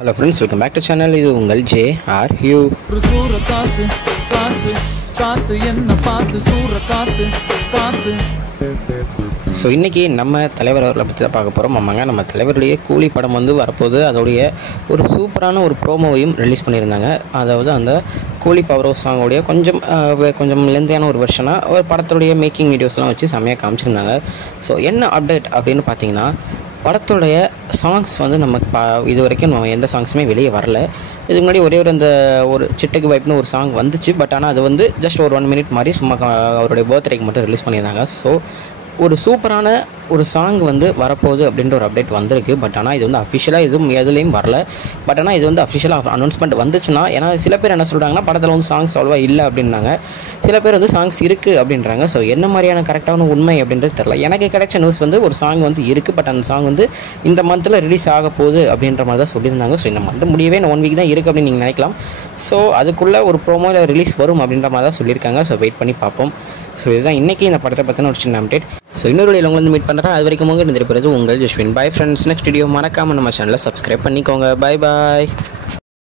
Hello friends, welcome back to channel. இது உங்கள் JRU. So இன்றைக்கி நம்ம தலைவர் அவர்களை பற்றி தான் பார்க்க போகிறோம். ஆமாங்க, நம்ம தலைவருடைய கூலி படம் வந்து வரப்போது அதோடைய ஒரு சூப்பரான ஒரு ப்ரோமோவையும் ரிலீஸ் பண்ணியிருந்தாங்க. அதாவது அந்த கூலி பவர் ஹவுஸ் சாங்கோடைய கொஞ்சம் லெந்தையான ஒரு வெர்ஷனாக ஒரு படத்துடைய மேக்கிங் வீடியோஸ்லாம் வச்சு செம்மையாக காமிச்சிருந்தாங்க. ஸோ என்ன அப்டேட் அப்படின்னு பார்த்தீங்கன்னா, படத்துடைய சாங்ஸ் வந்து இது வரைக்கும் நம்ம எந்த சாங்ஸுமே வெளியே வரல. இதுக்கு முன்னாடி ஒரு சிட்டுக்கு வைப்னு ஒரு சாங் வந்துச்சு. பட் ஆனால் அது வந்து ஜஸ்ட் ஒரு 1 மினிட் மாதிரி சும்மா அவருடைய பர்த்டேக்கு மட்டும் ரிலீஸ் பண்ணியிருந்தாங்க. ஸோ ஒரு சூப்பரான ஒரு சாங் வந்து வரப்போகுது அப்படின்ற ஒரு அப்டேட் வந்திருக்கு. பட் ஆனால் இது வந்து அஃபிஷியலாக எதுலேயும் வரல. பட் ஆனால் இது வந்து அஃபிஷியலாக அனௌன்ஸ்மெண்ட் வந்துச்சுன்னா, ஏன்னா சில பேர் என்ன சொல்கிறாங்கன்னா, படத்தில் வந்து சாங்ஸ் அவ்வளோவா இல்லை அப்படின்னாங்க. சில பேர் வந்து சாங்ஸ் இருக்குது அப்படின்றாங்க. ஸோ என்ன மாதிரியான கரெக்டான உண்மை அப்படின்றது தெரில. எனக்கு கிடைச்ச நியூஸ் வந்து ஒரு சாங் வந்து இருக்குது. பட் அந்த சாங் வந்து இந்த மந்தில் ரிலீஸ் ஆக போகுது அப்படின்ற மாதிரி தான் சொல்லியிருந்தாங்க. ஸோ இந்த மந்த் முடியவே 1 வீக் தான் இருக்குது அப்படின்னு நீங்கள் நினைக்கலாம். ஸோ அதுக்குள்ளே ஒரு ப்ரோமோவில் ரிலீஸ் வரும் அப்படின்ற மாதிரி தான் சொல்லியிருக்காங்க. ஸோ வெயிட் பண்ணி பார்ப்போம். ஸோ இதுதான் இன்றைக்கி இந்த படத்தை பற்றின ஒரு சின்ன அப்டேட். ஸோ இன்னொரு வீடியோவில் உங்களை மீட் பண்ணுறேன். அது வரைக்கும் உங்கள் இருந்திருப்பது உங்கள் Jaswin. Bye friends. Next video மறக்காமல் நம்ம சேனலை சப்ஸ்கிரைப் பண்ணிக்கோங்க. Bye bye.